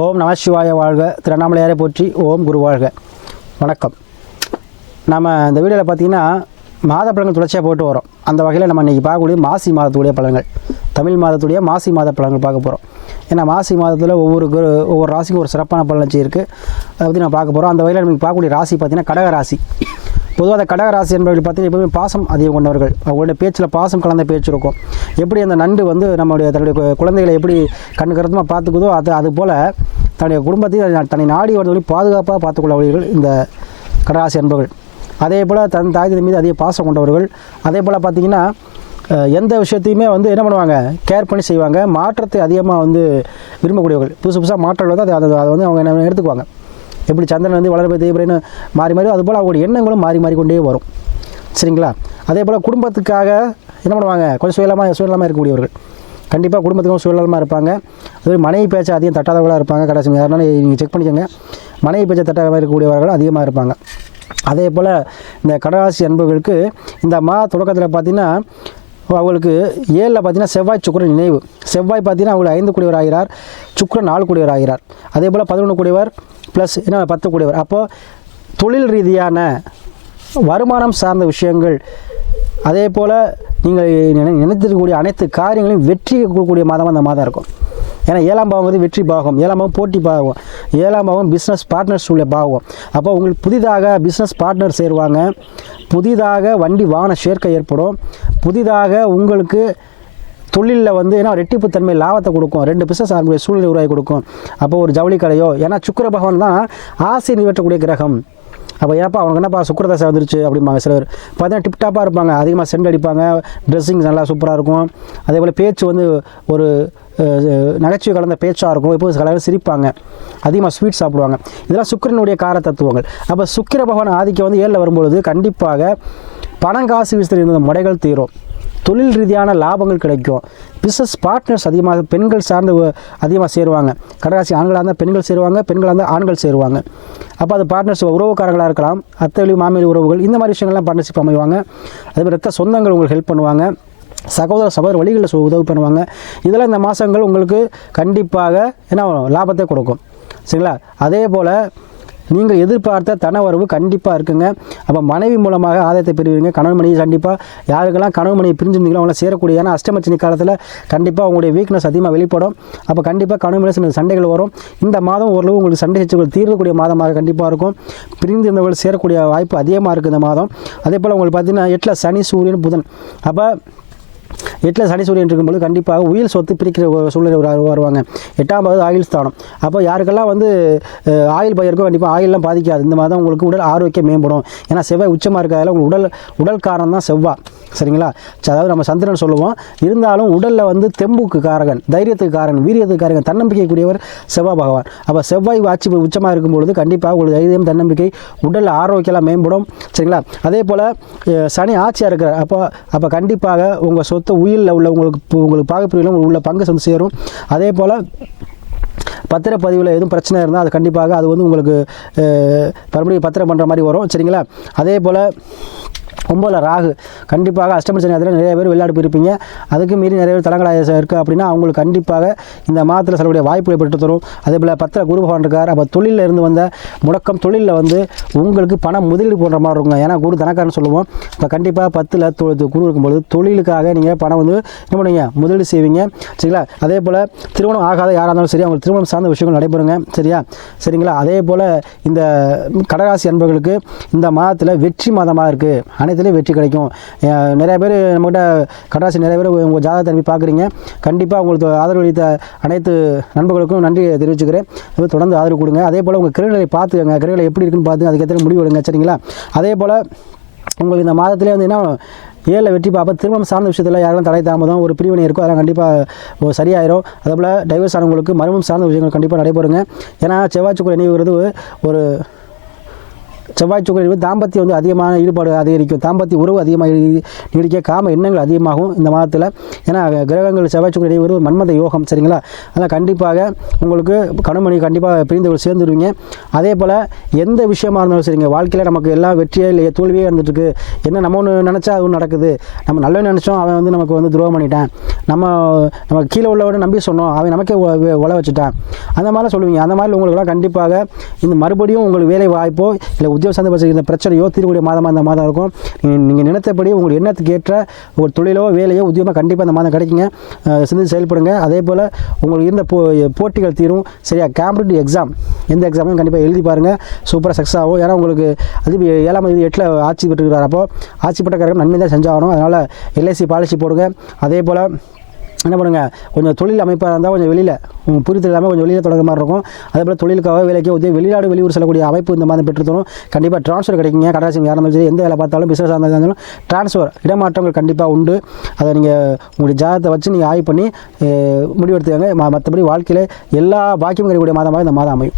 ஓம் நம சிவாய வாழ்க. திருவண்ணாமலையாரை போற்றி ஓம் குரு வாழ்க. வணக்கம். நம்ம இந்த வீடியோவில் பார்த்தீங்கன்னா மாத பழங்கள் தொடர்ச்சியாக போட்டு வரோம். அந்த வகையில் நம்ம இன்றைக்கி பார்க்கக்கூடிய மாசி மாதத்துடைய பழங்கள். தமிழ் மாதத்துடைய மாசி மாத பழங்கள் பார்க்க போகிறோம் ஏன்னா மாசி மாதத்தில் ஒவ்வொரு குரு ஒவ்வொரு ராசிக்கும் ஒரு சிறப்பான பலனச்சி இருக்குது அதை பற்றி நம்ம பார்க்க போகிறோம் அந்த வகையில் நம்ம பார்க்கக்கூடிய ராசி பார்த்தீங்கன்னா கடக ராசி. பொதுவாக அந்த கடகராசி என்பவர்கள் பார்த்தீங்கன்னா எப்பவுமே பாசம் அதிகம் கொண்டவர்கள். அவங்களுடைய பேச்சில் பாசம் கலந்த பேச்சு இருக்கும். எப்படி அந்த நண்டு வந்து நம்மளுடைய தன்னுடைய குழந்தைகளை எப்படி கண்ணு கருத்தமாக பார்த்துக்குதோ அது அது போல் தன்னுடைய குடும்பத்தையும் தன்னை நாடி வந்தவழி பாதுகாப்பாக பார்த்துக்கொள்ளவர்கள் இந்த கடகராசி என்பவர்கள். அதே போல் தன் தாய் மீது அதிக பாசம் கொண்டவர்கள். அதே போல் பார்த்தீங்கன்னா எந்த விஷயத்தையுமே வந்து என்ன பண்ணுவாங்க? கேர் பண்ணி செய்வாங்க. மாற்றத்தை அதிகமாக வந்து விரும்பக்கூடியவர்கள். புதுசு புதுசாக மாற்றங்கள் வந்து அதை அதை வந்து அவங்க என்ன எடுத்துக்குவாங்க. எப்படி சந்திரன் வந்து வளர்ப்பு தேய்பிரைன்னு மாறி மாறி அதுபோல் அவங்களுடைய எண்ணங்களும் மாறி மாறிக்கொண்டே வரும். சரிங்களா? அதே போல் குடும்பத்துக்காக என்ன பண்ணுவாங்க? கொஞ்சம் சுயலமாக சுயலமாக இருக்கக்கூடியவர்கள். கண்டிப்பாக குடும்பத்துக்கும் சுயநலமாக இருப்பாங்க. அதுவே மனைவி பேச்சை அதிகம் தட்டாதவர்களாக இருப்பாங்க. கடைசி யாருனாலும் நீங்கள் செக் பண்ணிக்கோங்க. மனைவி பேச்சை தட்டாத இருக்கக்கூடியவர்கள் அதிகமாக இருப்பாங்க. அதே போல் இந்த கடராசி அன்புகளுக்கு இந்த மா தொடக்கத்தில் பார்த்தீங்கன்னா அவங்களுக்கு ஏழில் பார்த்தீங்கன்னா செவ்வாய் சுக்கரன் நினைவு. செவ்வாய் பார்த்தீங்கன்னா அவங்களுக்கு ஐந்து கூடியவர் ஆகிறார் சுக்கரன் நாலு கூடியவர் ஆகிறார். அதே போல் பதினொன்று கூடியவர் ப்ளஸ் என்ன பத்து கூடியவர். அப்போது தொழில் ரீதியான வருமானம் சார்ந்த விஷயங்கள் அதே போல் நீங்கள் நினைத்திருக்கக்கூடிய அனைத்து காரியங்களையும் வெற்றி கொடுக்கக்கூடிய மாதமாக அந்த மாதம் இருக்கும். ஏன்னா ஏழாம் பாவம் வந்து வெற்றி பாகம். ஏழாம் பாவம் போட்டி பாகம். ஏழாம் பாவம் பிஸ்னஸ் பார்ட்னர்ஸ் உள்ள பாகம். அப்போ உங்களுக்கு புதிதாக பிஸ்னஸ் பார்ட்னர் சேருவாங்க. புதிதாக வண்டி வாகன சேர்க்கை ஏற்படும். புதிதாக உங்களுக்கு தொழிலில் வந்து ஏன்னா ரெட்டிப்பு தன்மை லாபத்தை கொடுக்கும். ரெண்டு பிஸ்னஸ் ஆகக்கூடிய சூழ்நிலை உருவாகி கொடுக்கும். அப்போ ஒரு ஜவுளி கடையோ ஏன்னா சுக்கர பகவான் தான் ஆசை நிறைவேற்றக்கூடிய கிரகம். அப்போ ஏப்பா அவனுக்கு என்னப்பா சுக்கரதாசை வந்துருச்சு அப்படிம்பாங்க சிலர். பார்த்தீங்கன்னா டிப்டாப்பாக இருப்பாங்க. அதிகமாக சென்ட் அடிப்பாங்க. ட்ரெஸ்ஸிங் நல்லா சூப்பராக இருக்கும். அதே போல் பேச்சு வந்து ஒரு நகைச்சுவை கலந்த பேச்சாக இருக்கும். இப்போ சில சிரிப்பாங்க. அதிகமாக ஸ்வீட் சாப்பிடுவாங்க. இதெல்லாம் சுக்கிரனுடைய கார தத்துவங்கள். அப்போ சுக்கிர பகவான் ஆதிக்கம் வந்து ஏழில் வரும்பொழுது கண்டிப்பாக பணம் காசு விசிறி இருந்த முறைகள் தீரும். தொழில் ரீதியான லாபங்கள் கிடைக்கும். பிஸ்னஸ் பார்ட்னர்ஸ் அதிகமாக பெண்கள் சார்ந்து அதிகமாக சேருவாங்க. கடகாசி ஆண்களாக இருந்தால் பெண்கள் சேருவாங்க பெண்களாக இருந்தால் ஆண்கள் சேருவாங்க. அப்போ அது பார்ட்னர்ஸ் உறவுக்காரங்களாக இருக்கலாம் அத்தை மாமியார் உறவுகள் இந்த மாதிரி விஷயங்கள்லாம் பார்ட்னர்ஷிப் அமைவாங்க. அதே மாதிரி ரத்த சொந்தங்கள் உங்களுக்கு ஹெல்ப் பண்ணுவாங்க. சகோதர சகோதர வழிகளில் உதவி பண்ணுவாங்க. இதெல்லாம் இந்த மாதங்கள் உங்களுக்கு கண்டிப்பாக என்ன லாபத்தை கொடுக்கும். சரிங்களா? அதே போல் நீங்கள் எதிர்பார்த்த தனவரவு கண்டிப்பாக இருக்குங்க. அப்போ மனைவி மூலமாக ஆதாயத்தை பெறுவீங்க. கணவன் மனைவி கண்டிப்பாக யாருக்கெல்லாம் கணவன் மனைவி பிரிஞ்சிருந்தீங்களோ அவங்களாம் சேரக்கூடிய ஏன்னா அஷ்டமச்சினி காலத்தில் கண்டிப்பாக உங்களுடைய வீக்னஸ் அதிகமாக வெளிப்படும். அப்போ கண்டிப்பாக கணவன் மனைவி சண்டைகள் வரும். இந்த மாதம் ஓரளவு உங்களுக்கு சண்டை சச்சுகள் தீரக்கூடிய மாதமாக கண்டிப்பாக இருக்கும். பிரிந்து இருந்தவர்கள் சேரக்கூடிய வாய்ப்பு அதிகமாக இருக்குது இந்த மாதம். அதே போல் உங்களுக்கு பார்த்தீங்கன்னா எட்டில் சனி சூரியன் புதன். அப்போ எட்டில் சனி சூரியன் இருக்கும்போது கண்டிப்பாக உயிர் சொத்து பிரிக்கிற ஒரு சூழ்நிலை வரு- வருவாங்க. எட்டாம் பாவது ஆயுள் ஸ்தானம். அப்போ யாருக்கெல்லாம் வந்து ஆயில் பயிருக்கும் கண்டிப்பாக ஆயிலெலாம் பாதிக்காது. இந்த மாதம் உங்களுக்கு உடல் ஆரோக்கியம் மேம்படும். ஏன்னா செவ்வாய் உச்சமாக இருக்கிறதால உடல் உடல் காரணம் தான் செவ்வாய். சரிங்களா? அதாவது நம்ம சந்திரன் சொல்லுவோம். இருந்தாலும் உடலில் வந்து தெம்புக்கு காரகன் தைரியத்துக்கு காரகன் வீரியத்துக்கு காரகன் தன்னம்பிக்கைக்குரியவர் செவ்வாய் பகவான். அப்போ செவ்வாய் ஆட்சி உச்சமாக இருக்கும்பொழுது கண்டிப்பாக உங்களுக்கு தைரியம் தன்னம்பிக்கை உடல் ஆரோக்கியம்லாம் மேம்படும். சரிங்களா? அதே போல் சனி ஆட்சியாக இருக்கிறார். அப்போ அப்போ கண்டிப்பாக உங்கள் சொத்து உயிரில் உள்ள உங்களுக்கு உங்களுக்கு பாகப்பிரிவில் உள்ள பங்கு வந்து சேரும். அதே போல் பத்திரப்பதிவில் எதுவும் பிரச்சனை இருந்தால் அது கண்டிப்பாக அது வந்து உங்களுக்கு மறுபடியும் பத்திரம் பண்ணுற மாதிரி வரும். சரிங்களா? அதே போல் ஒம்பதில் ராகு. கண்டிப்பாக அஷ்டமி சனி அதில் நிறைய பேர் வெளிநாடு போயிருப்பீங்க. அதுக்கு மீறி நிறைய பேர் தலங்களாக இருக்குது அப்படின்னா அவங்களுக்கு கண்டிப்பாக இந்த மாதத்தில் சொல்லக்கூடிய வாய்ப்புகளை பெற்று தரும். அதே போல் பத்திர குரு பகவான் இருக்கார். அப்போ தொழிலில் இருந்து வந்த முடக்கம் தொழிலில் வந்து உங்களுக்கு பணம் முதலீடு போன்ற மாதிரி இருக்குங்க. ஏன்னா குரு தனக்காரன் சொல்லுவோம். இப்போ கண்டிப்பாக பத்தில் குரு இருக்கும்பொழுது தொழிலுக்காக நீங்கள் பணம் வந்து என்ன பண்ணுவீங்க? முதலீடு செய்வீங்க. சரிங்களா? அதே போல் திருமணம் ஆகாத யாராக இருந்தாலும் சரி அவங்களுக்கு திருமணம் சார்ந்த விஷயங்கள் நடைபெறுங்க. சரியா? சரிங்களா? அதே போல் இந்த கடகாசி அன்பர்களுக்கு இந்த மாதத்தில் வெற்றி மாதமாக இருக்குது அனைத்துலேயும் வெற்றி கிடைக்கும். நிறைய பேர் நம்மகிட்ட கடாசி நிறைய பேர் உங்கள் ஜாதகத்தை அனுப்பி பார்க்குறீங்க கண்டிப்பாக உங்களுக்கு ஆதரவு அளித்த அனைத்து நண்பர்களுக்கும் நன்றி தெரிவிச்சுக்கிறேன். தொடர்ந்து ஆதரவு கொடுங்க. அதே போல் உங்கள் கிரகங்களை பார்த்துக்கங்க. கிரகங்களை எப்படி இருக்குன்னு பார்த்து அதுக்கேற்ற முடிவு எடுங்க. சரிங்களா? அதே போல் உங்களுக்கு இந்த மாதத்திலே வந்து என்ன ஏழில் வெற்றி பார்ப்போம். திருமணம் சார்ந்த விஷயத்தில் யாரெல்லாம் தடை தாமதம் ஒரு பிரிவினை இருக்கும். அதெல்லாம் கண்டிப்பாக சரியாயிரும். அதே போல் டைவர்ஸ் ஆனவங்களுக்கு மர்மம் சார்ந்த விஷயங்கள் கண்டிப்பாக நடைபெறுங்க. ஏன்னா செவ்வாய் சுக்கர ஒரு செவ்வாய் சுக்கரன் தாம்பத்தியம் வந்து அதிகமான ஈடுபாடு அதிகரிக்கும். தாம்பத்திய உறவு அதிகமாக நீடி- நீடிக்க காம எண்ணங்கள் அதிகமாகும் இந்த மாதத்தில். ஏன்னா கிரகங்கள் செவ்வாய் சுக்கரன் இடையே ஒரு மன்மத யோகம் சரிங்களா? அதனால் கண்டிப்பாக உங்களுக்கு கணமணி கண்டிப்பாக பிரிந்தவர்கள் சேர்ந்துருவீங்க. அதே போல் எந்த விஷயமா இருந்தாலும் சரிங்க. வாழ்க்கையில் நமக்கு எல்லாம் வெற்றியே இல்லையே தோல்வியே இருந்துட்டுருக்கு என்ன நம்ம ஒன்று நினச்சா அது ஒன்று நடக்குது. நம்ம நல்லா நினச்சோம் அவன் வந்து நமக்கு வந்து துரோகம் பண்ணிட்டான். நம்ம நம்ம கீழே உள்ளவனை நம்பி சொன்னோம் அவன் நமக்கே உழ வச்சுட்டான். அந்த மாதிரிலாம் சொல்லுவீங்க. அந்த மாதிரி உங்களுக்குலாம் கண்டிப்பாக இந்த மறுபடியும் உங்களுக்கு வேலை வாய்ப்போ இல்லை உத்தியோக சந்தர்ப்ப பிரச்சனையோ தீர்க்கூடிய மாதமாக இந்த மாதம் இருக்கும். நீங்கள் நினைத்தபடி உங்கள் எண்ணத்துக்கு ஏற்ற ஒரு தொழிலோ வேலையோ உத்தியோகமாக கண்டிப்பாக இந்த மாதம் கிடைக்குங்க. சிந்தித்து செயல்படுங்க. அதே போல் உங்களுக்கு இருந்த போ போட்டிகள் தீரும். சரியா காம்படிட்டிவ் எக்ஸாம். எந்த எக்ஸாமும் கண்டிப்பாக எழுதி பாருங்கள் சூப்பராக சக்ஸஸ் ஆகும். ஏன்னா உங்களுக்கு அது ஏழாம் தேதி எட்டில் ஆட்சி பெற்றுக்கிறார் அப்போது ஆட்சி பெற்ற காரணம் நன்மை தான் செஞ்சாகணும். அதனால் எல்ஐசி பாலிசி போடுங்க. அதே போல் என்ன பண்ணுங்க? கொஞ்சம் தொழில் அமைப்பாக இருந்தால் கொஞ்சம் வெளியில் புரிதல் இல்லாமல் கொஞ்சம் வெளியில் தொடங்குற மாதிரி இருக்கும். அதே போல் தொழிலுக்காக வேலைக்கு உதவி. வெளிநாடு வெளியூர் செல்லக்கூடிய அமைப்பு இந்த மாதிரி பெற்று தரும். கண்டிப்பாக ட்ரான்ஸ்ஃபர் கிடைக்குங்க. கடைசி யாரும் இருந்தாலும் சரி எந்த வேலை பார்த்தாலும் பிஸ்னஸ் இருந்தாலும் ட்ரான்ஸ்ஃபர் இடமாற்றங்கள் கண்டிப்பாக உண்டு. அதை நீங்கள் உங்களுடைய ஜாதகத்தை வச்சு நீங்கள் ஆய்வு பண்ணி அஹ், முடிவெடுத்துக்கங்க. மற்றபடி வாழ்க்கையில் எல்லா பாக்கியமும் கிடைக்கக்கூடிய மாதமாக இந்த மாதம் அமையும்.